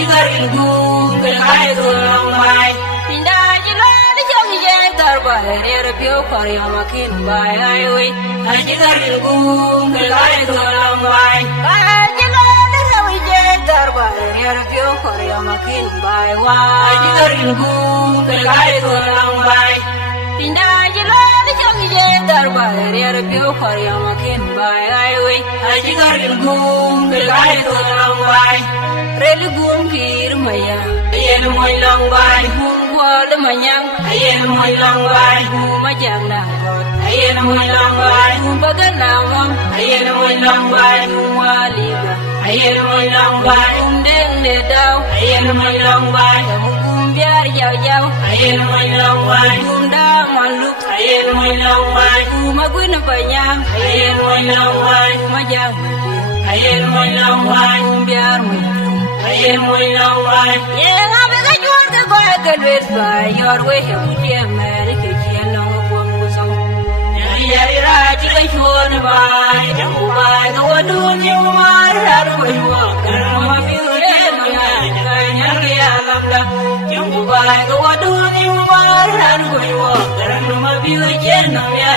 jigarin gum ke kai to long bai pinda jilo ni jong je darba rer pio koryo makin bai ai we jigarin gum ke kai to long bai jilo ni rawi je darba rer pio koryo makin bai wa jigarin gum ke kai to long bai pinda jilo ni jong je darba rer pio koryo makin bai ai we jigarin gum ke kai to long bai rel gum kir maya yen moy long bai gum wal manyang yen moy long bai gum majang na yen moy long bai gum bagan na mom yen moy long bai gum waliga yen moy long bai gum deng de daw yen moy long bai gum biar jaw jaw yen moy long bai gum da maluk yen moy long bai gum agwin panyang yen moy long bai gum majang yen moy long bai gum biar moy aye moy long bai ye nga be ga jor ke ko ke lwet bai yor we he ku je mere ke je long ko mu so ya ra ji ga chon bai jam bai ga wadu ni mar har ko yo kar ma bi re ma ga nya ke ya lam da jam bai ga wadu ni mar har ko yo kar ma bi je na ya